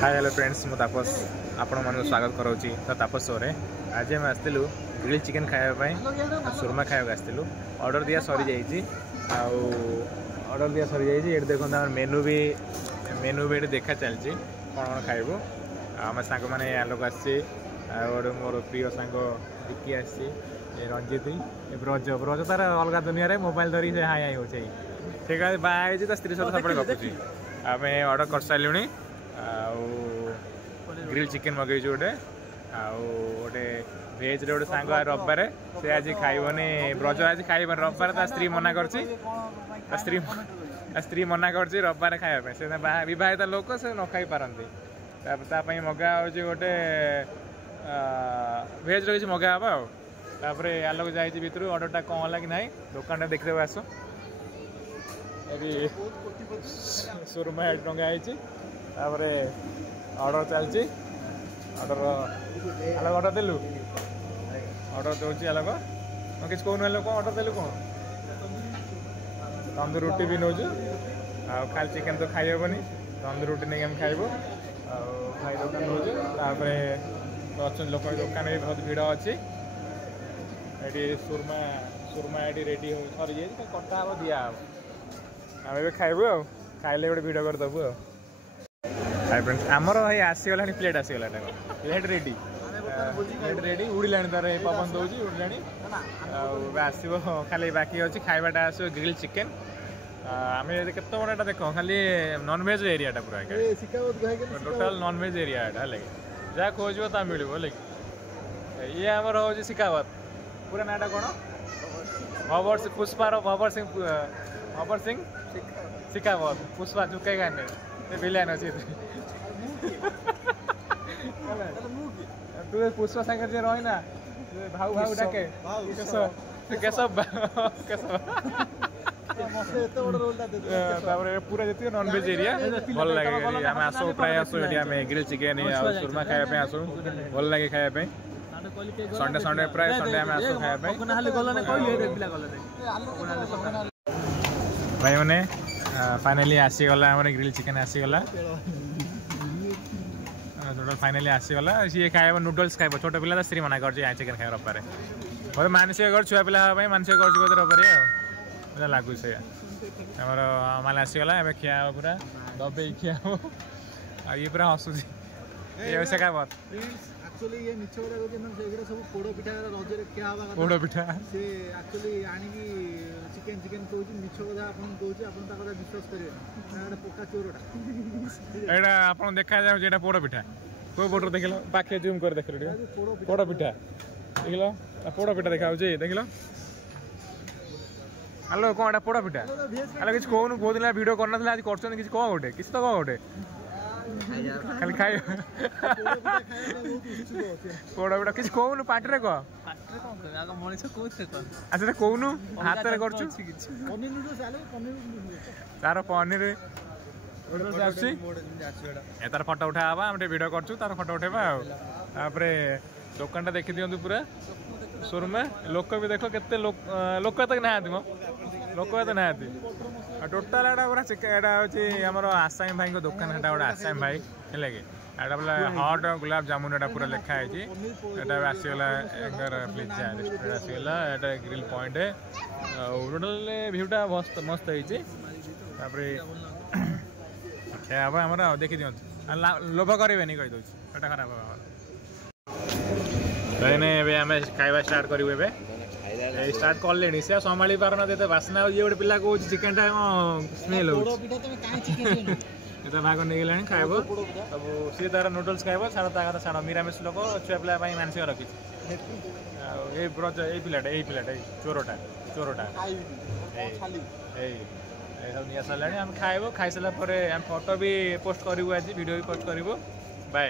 Hi hello friends मु तापस आपण मन स्वागत कराउची तो तापस शो रे आज हम आस्तिलु ग्रिल चिकन खाया पई सुरमा खाया आस्तिलु ऑर्डर दिया सरी जाईची ऑर्डर दिया सरी जाईची एट देखो हमर मेनू भी देखा चलची कोन खाइबो हम सांग माने आलोक आसी और मोर प्रिय सांग विकी आसी रंजित ब्रज ब्रज तार अलग दुनिया रे मोबाइल धरी से हाई हाई होचे ठीक है बाय जी स्त्री सहित सब गपुची आम ऑर्डर कर सारूँ ग्रिल चिकेन मगेज गोटे गोटे भेज रे गोटे सांग रविवार से आज खाइबनी ब्रज आज खाइबनी रविवार ता स्त्री मना कर स्त्री मना कर रविवार खाया से बहित लोक से न खाई पारती मगा हो गोटे भेज रही मगा हाँ आउे आलोक जाइए भितर ऑर्डरटा कौन है कि ना दुकान देखिदेव आस सुरमा टंगाई ऑर्डर चलती ऑर्डर आलोक ऑर्डर देलु ऑर्डर दूसरी आलोक मैं किसी कहूँ कौन ऑर्डर देलु कौन तंदूर रोटी भी नौ खाली चिकेन तो खाई हेनी तंदूर रोटी नहीं खाइबू खाई दुकान नौ अच्छा लोक दुकान भी बहुत भिड़ अच्छी ये सुरमा सुरमा ये रेडी हो सरी जाए कटा हम दिया आम खाइबू खाइले गोटे भिड करदेबू हाय फ्रेंड्स आमर ये आसीगला प्लेट आसीगला प्लेट रेडी प्लेट रेडी उड़िला तार पवन दौर उड़िला आसो खाली बाकी अच्छी खाइबाटा आसो ग्रिल चिकेन आम केत बड़ा देख खाली नॉनवेज एरियाटा पूरा टोटाल नॉनवेज एरियाटा है जहाँ खोज मिले ये आमर हूँ शिकावत पूरा नाटा कौन भवर पुष्पार भवर सिंह शिकावत पुष्पा चुके गाने विलेन अच्छी तू पुष्पा सागर जे रही ना भाऊ भाऊ डाके केशव पूरा जी नॉनवेज एरिया भल लगे आम आसो प्राय आसो ग्रिल चिकेन सुरमा खायापे आसो भल लगे खायापे संडे संडे प्राय संडे आम आसो खायापे भाई मैंने फाइनाली आसीगला ग्रिल चिकेन आसीगला टोटल फाइनाली आसीगला सी खाइब नूडल्स खाइब छोट पिला स्त्री मना कर चिकेन खाइब रविवार बहुत मानसिक कर छुआ पिला मानसिक कर रविवार लगुच से आमर माल आसीगला एवं खिया पूरा दबे खिया ये पूरा हसुची ये शिकावत एक्चुअली ये मिछ कथा कहते हैं सब पोड़ पिठा रजरे क्या हवा पोड़ पिठा से एक्चुअली आनिकी चिकेन चिकेन कहूँ मिछ कथा आपन कहूँ आपन ता कथा विश्वास करेंगे पक्का चोरटा एटा आपन देखा जाउ जेटा पोड़ पिठा को फोटो देखिलो पाखे जूम कर देखिलो पोड़ पिठा देखिलो पोड़ पिठा देखा होजे देखिलो हेलो कौन एटा पोड़ पिठा हेलो किछ कहूनु बहुत दिन वीडियो करना आज करछन किछ कह गोटे किछ तो कह गोटे खाली खाई पोड़ पिठा किछ कहूनु पाटरे कह अच्छा कहूनु हाथ में कर तार पनीर तार फटो उठावा हम भिड कर तार फटो उठेबा दुकान देखी दिंतु पूरा सुरमा लोक भी देख के लोक तक ना लोक तो ना टोटाल एटा पूरा एटा हूँ आम आसामी भाई को दुकान है गोटे आसामी भाई है कि एटा बोला हट गुलाब जामुन एटा पूरा लिखाई आसीगला पिज्जा रेस्टोरेंट आसीगला एटा ग्रिल पॉइंट है टोटाल भ्यूटा मस्त मस्त होपर आमर देखी दिखाँ लोभ करेंगे कहीदे एटा खराब आम खाଇବା स्टार्ट करूँ ए स्टार्ट कले से संभाली पारना देते बासना ये गोटे पिला कौन चिकेन टा स्मेल हो भाग नहीं गलानी खाइब अब सी तार नूडल्स खाइब छाड़ ता छाड़ निरामिष लोक छुआ पिला मानसिक रखी ब्रज ये पिलाटा चोरटा चोरटा सब नहीं सारे आम खाइब खाई सारा फोटो भी पोस्ट करूँ आज वीडियो भी पोस्ट करूँ बाय।